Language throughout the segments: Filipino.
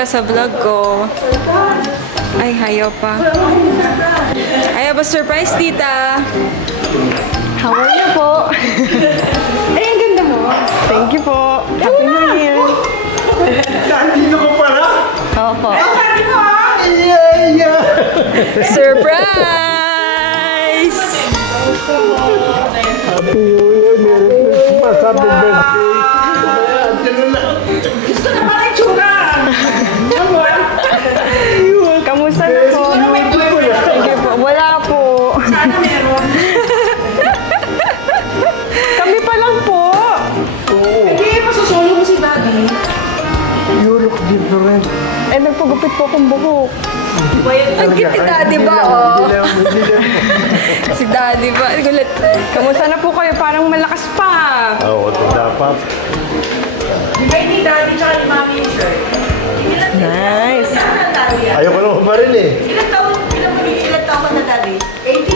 ka sa vlog ko. Ay, hayaw pa. I have a surprise, tita. How are you po? Ay, ang ganda mo. Thank you po. Happy New Year. Dito ko pala? Opo. Surprise! Happy New Year, Merry Christmas, Happy Birthday. Gusto naman ang tsura! Kamusta na po? Thank you po. Wala po. Sana meron. Kami pa lang po. Hindi, masusolo mo si Daddy. You look different. Eh, nagpagupit po akong buhok. Ang cute ni Daddy ba, oh? Si Daddy ba? Gulat. Kamusta na po kayo? Parang malakas pa. Oo, ito dapat. Di ba ni Daddy tsaka ni Mami yung shirt? Nice. Ilan taon yan? Ayaw ko naman kumarin eh. Ilan taon ka na Daddy? 89.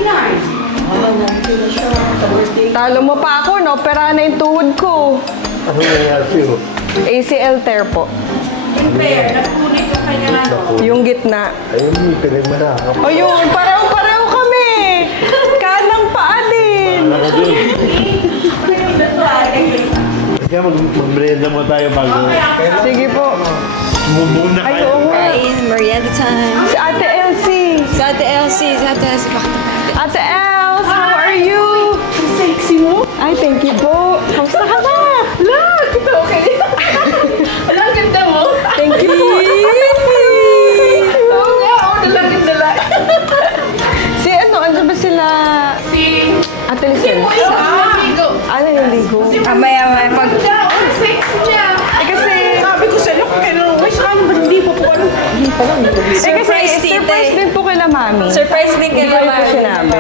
Na siya sa birthday. Talo mo pa ako, no? Pera na yung tuhod ko. Ano nangyari sa'yo? ACL tear po. In fair, nagpunit yung kanya ano. Yung gitna. Ayun, pinagmanakap. O yun, pareho-pareho kami. Kanang paa din. Ako din. Okay, Kaya mag-merienda mo tayo bago. Sige po. Mumuna Ay, kayo. oo nga. Guys, merienda time. Si Ate Elsie. Sa Ate Elsie, sa Ate Elsie. Ate Els, how are you? Ang sexy mo. Ay, thank you po. Kamusta ka na? Look, ito okay. Alam, ganda mo. Thank you. Oo nga, oo, nalagit nila. Si ano, ano ba sila? Si... Ate Lisel. Amigo. Ano yung ligo? Amaya, pag... Ang sexy niya. Eh kasi, Sabi ko sa'yo, kailan mo, saan ba hindi po po ano? Surprise, tita. surprise din po kila Mami. Surprise din Hindi kay ko rin po Mami. sinabi.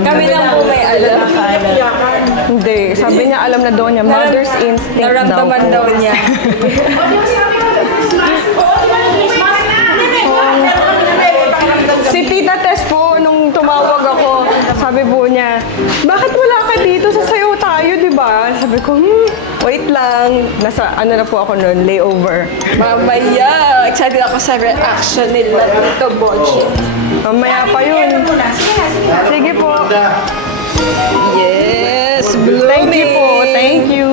Kami lang po may alam. Hindi, sabi niya alam na daw niya, mother's instinct daw Naramdaman po. daw niya. Si Tita Tess po, nung tumawag ako, sabi po niya, bakit wala ka dito? Sasayaw tayo, di ba? Sabi ko, wait lang. Nasa, ano na po ako noon, layover. Mamaya, excited ako sa reaction nila dito, Bonchi. Mamaya pa yun. Sige po. Yes, blooming. Thank you po, thank you.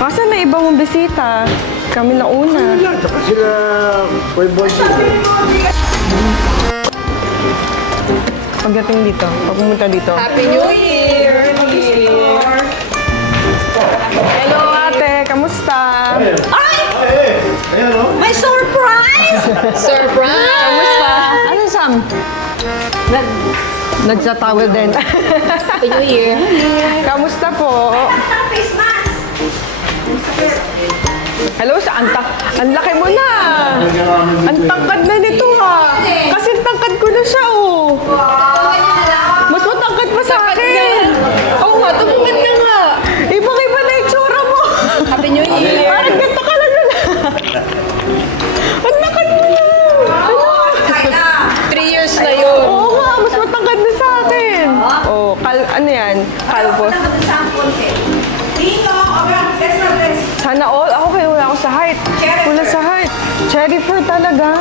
Masa na iba mong bisita? Kami na una. Saka sila, boy sila. Pagdating dito, pag pumunta dito. Happy New Year! Hello ate, kamusta? Ayan o. May surprise! Surprise! Kamusta? Ano Sam? Nagsa-towel din. Happy New Year! Kamusta po? Face mask! Hello, ang laki mo na. Ang tangkad na nito ha. Kasi tangkad ko na siya oh. Mas matangkad pa sa akin. Oo nga, tumungkad ka nga! Ibang-iba na yung tsura mo. Happy New Year! Parang ganito ka lang na. Ang lakad mo na. 3 years na yun. Oo nga, mas matangkad na sa akin. Oh, ano yan? Kalbos. Dito, bless na bless. Sana all. Ako kaya wala ako sa height. Wala sa height. Cherry fruit talaga.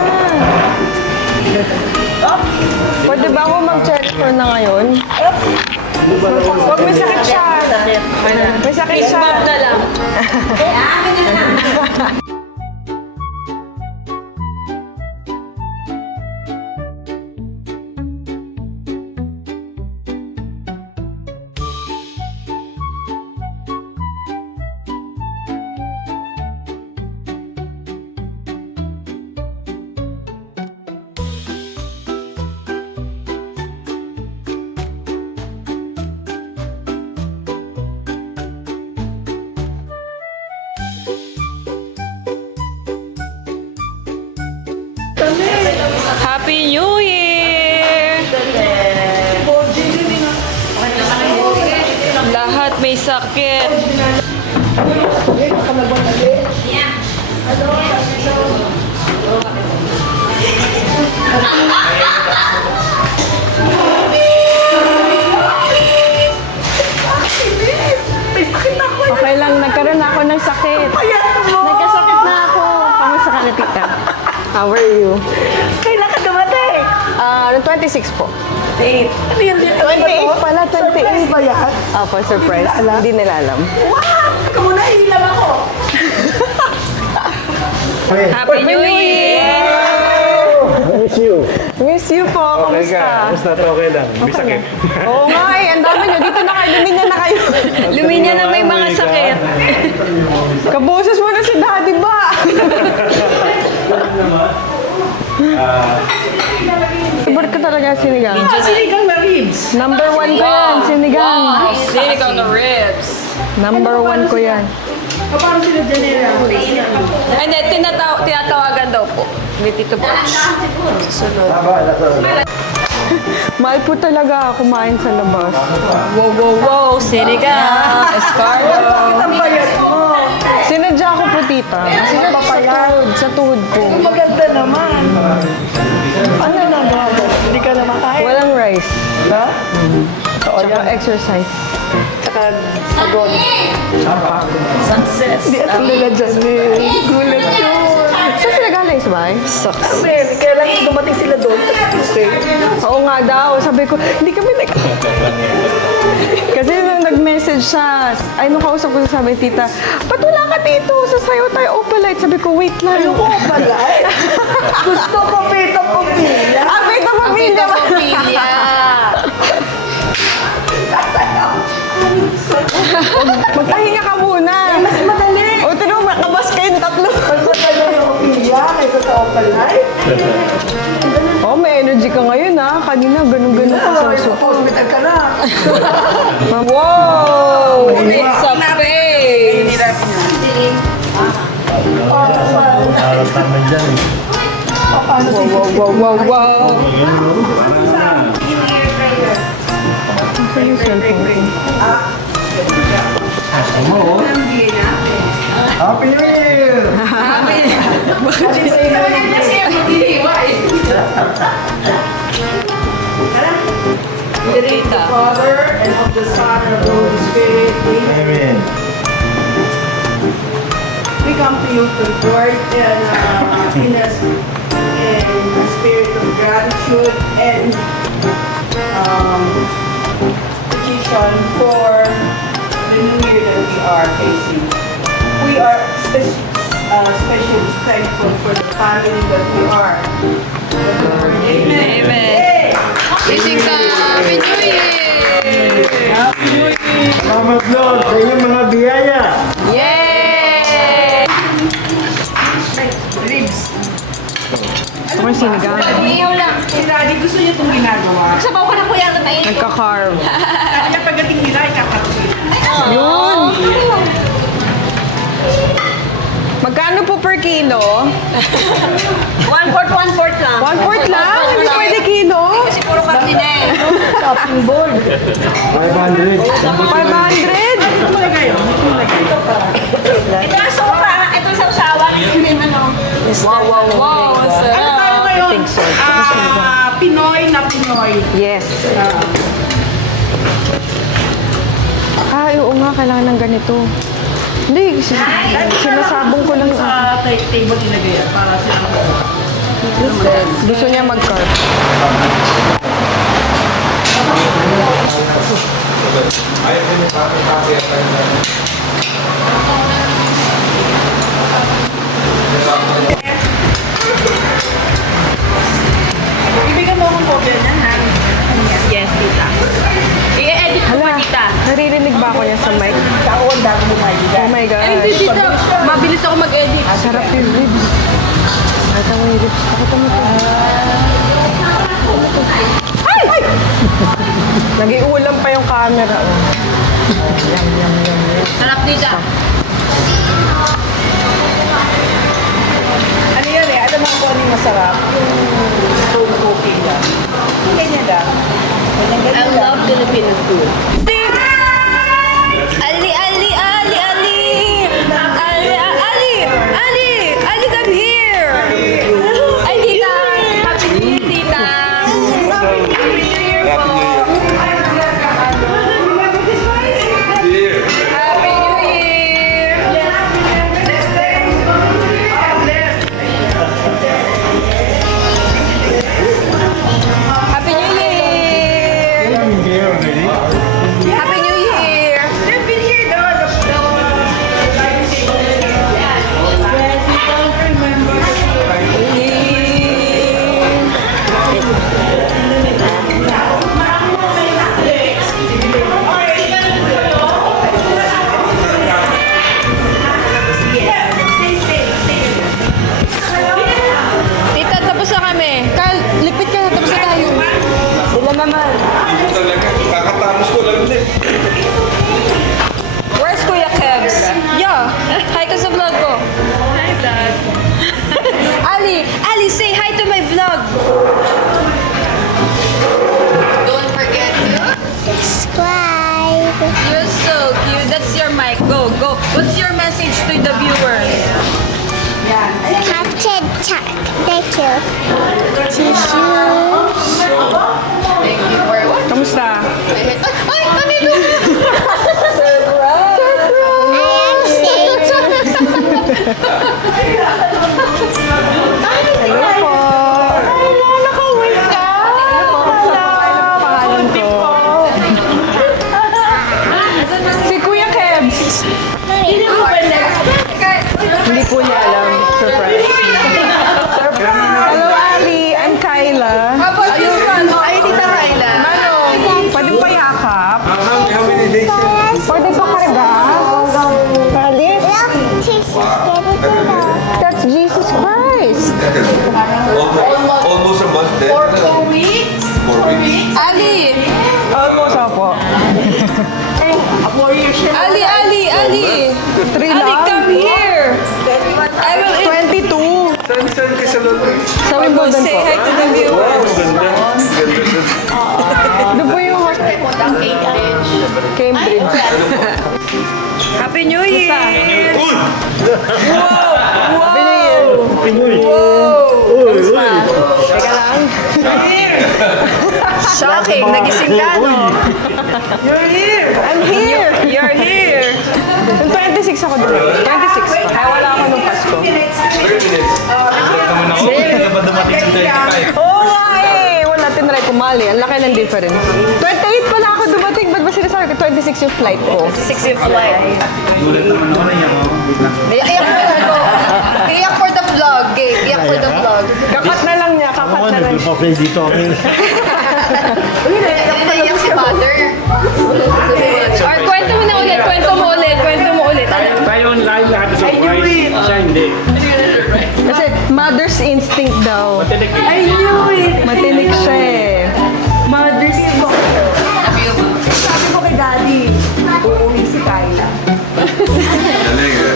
Pwede ba ako mag-cherry fruit na ngayon? Huwag may sakit siya. May sakit Face siya. bump na lang. Happy New Year! Lahat may sakit. Okay lang, nagkaroon na ako ng sakit. Nagkasakit na ako. Kamusta 26 po. 8. Ano yan? 28 pala, 28. Surprise ba yan? Apo, surprise. Hindi nila alam. Wow! Teka muna, hilang ako. Happy New Year! I miss you. Miss you po. Okay ka. Kamusta? Basta okay lang. May sakit. Oo nga eh, ang dami nyo. Dito na kayo, luminya na kayo. Luminya na may mga sakit. Kaboses mo na si Daddy ba? Favorite ko talaga sinigang. Sinigang na ribs. Number 1 ko yan, sinigang. Wow, sinigang the ribs. Number 1 ko yan. Paano sila Janela? Hindi, tinatawagan daw po. Ni Tito Boch. Mahal po talaga kumain sa labas. Wow, wow, wow. Sinigang. Escargot. Ang bayad mo. Sinadya ko po, tita. Kasi sa tuhod ko. Maganda naman. Ano na ba? Hindi ka na makain? Walang rice. Ba? Tsaka exercise. Saka sagon. Sunset. Hindi at nila dyan eh. Gulat yun. Saan sila galing sa bahay? Men, kaya lang dumating sila doon. Okay. Oo nga daw. Sabi ko, hindi kami Kasi nung nag-message siya, ay nung kausap ko sabi, tita, ba't wala ka dito? Sasayaw tayo opalite. Sabi ko, wait lang. Ano ko pala eh? Gusto ko pita pamilya. Ah, wait ang pamilya. Pamilya. Magpahinga ka muna. Mas madali. O, tinong makabas kayong tatlo. Mas madali yung pamilya kaysa sa open life. Oh, may energy ka ngayon ha. Kanina, ganun-ganun ka sa Sa hospital ka na. Wow! It's a face. Harap naman dyan. Wow, wow, wow. Saan yung cellphone ko? Happy New Year! Tita. Father and of the Son and of the Holy Spirit. Amen. Amen. We come to you to Lord in happiness and a spirit of gratitude and petition for the new year that we are facing. We are especially thankful for the family that we are. Amen. Amen. Wishing ka Happy New Year! Salamat Lord sa inyong mga biyaya. Yay! Ribs. Okay, sinigang. Iyaw lang. Si Daddy, gusto niya itong ginagawa. Sabaw ka na kuya. Tayo. Nagka-carb. Kaya pagdating nila, ikakapit. Yun! Magkano po per kilo? 1/4 lang. 1/4 lang? Hindi pwede kilo? Kasi puro karne na eh. Shopping board. 500. 500? Tumulay kayo. Ito ang sopa. Ito ang sausawan. Wow, wow, wow. Ang Ano tayo sarap. ngayon? think so. Pinoy na Pinoy. Yes. Ay, oo nga, kailangan ng ganito. Hindi, sinasabong ko lang. Sa table nilagay yan para sila Gusto niya mag-carb. Ibigyan mo akong kopya niyan, ha? Yes, tita. I-edit ko pa, tita. Naririnig ba ako niya sa mic? Ako ang dami mo Oh my Ay, hindi, gosh. tita. Mabilis ako mag-edit. Sarap yung ribs. Pakita mo yung ribs. Pakita mo ito. Ay! Ay! Nag-iulam pa yung camera. Oh. Yum, yum, yum, yum. Sarap, tita. Ano yan eh? Alam mo kung ano yung masarap? Yung home cooking lang. Ganyan lang. I love Filipino food. Ali, Ali, Ali, Ali! Ali, Ali! Ali! Ali, come here! Ay, tita! Happy New Year, tita! Happy New Year po! Happy New Year! Happy New Where's Kuya Kebs? Yeah. Hi ka sa vlog ko. Hi, Dad. Ali, say hi to my vlog. Don't forget to Subscribe. You're so cute. That's your mic. Go. What's your message to the viewers? Captain Chuck. Thank you. Tissues. thank you for what? Kamusta? Ay, kanino? I am safe. Hello po. Nakawin ka. Pangalan ko. Si Kuya Kebs. Hindi po niya alam. Surprise. Hello, Ali. I'm Kyla. How about this one? Ay, Tita Kyla. Pwede pa yakap? How many days? Pwede pa karga? Pwede? Look, tissues. That's Jesus Christ. Almost a month then. For 4 weeks. 4 weeks. Ali! Almost ako. 4 years siya. Ali! 3 Ali, lang? come here! I will 22. Saan ka sa London? Sa Wimbledon say po. hi to the viewers. Doon po yung Cambridge. Happy New Year! Happy New Year. Kamusta? Teka lang. Shocking! Nagising ka, no? I'm here. You're here! Yung 26 ako doon. 26. Kaya wala ako nung Pasko. 30 minutes. Oo nga eh. Wala tinry kumali. Ang laki ng difference. 28 pala ako dumating. Ba't ba sinasabi ko 26 yung flight ko? 6 yung flight. Iyak for the vlog, Gabe. Iyak for the vlog. Kakat na lang niya. Kakat na lang. Okay, dito okay. Naiyak si Mother. Or kwento mo na ulit. Kwento mo ulit. Tayo ang lahat lahat sa surprise. Siya hindi. Kasi mother's instinct daw. I knew it. Matinik siya eh. Mother's instinct. Sabi ko kay Daddy, uuwi si Kyla. Galing eh.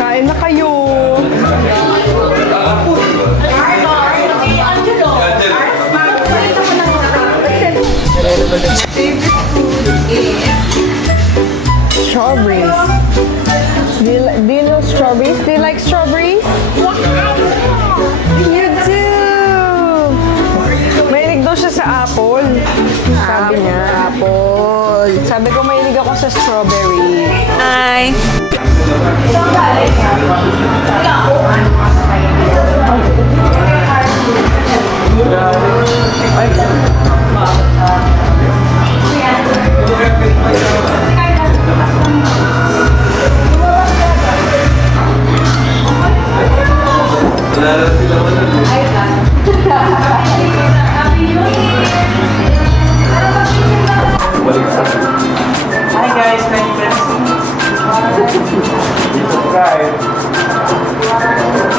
Kain na kayo. Strawberries. Do you know strawberries? Do you like strawberries? You do! Mahilig daw siya sa apple. Sabi niya. Apple. Sabi ko mahilig ako sa strawberry. Hi! Hi guys, my name is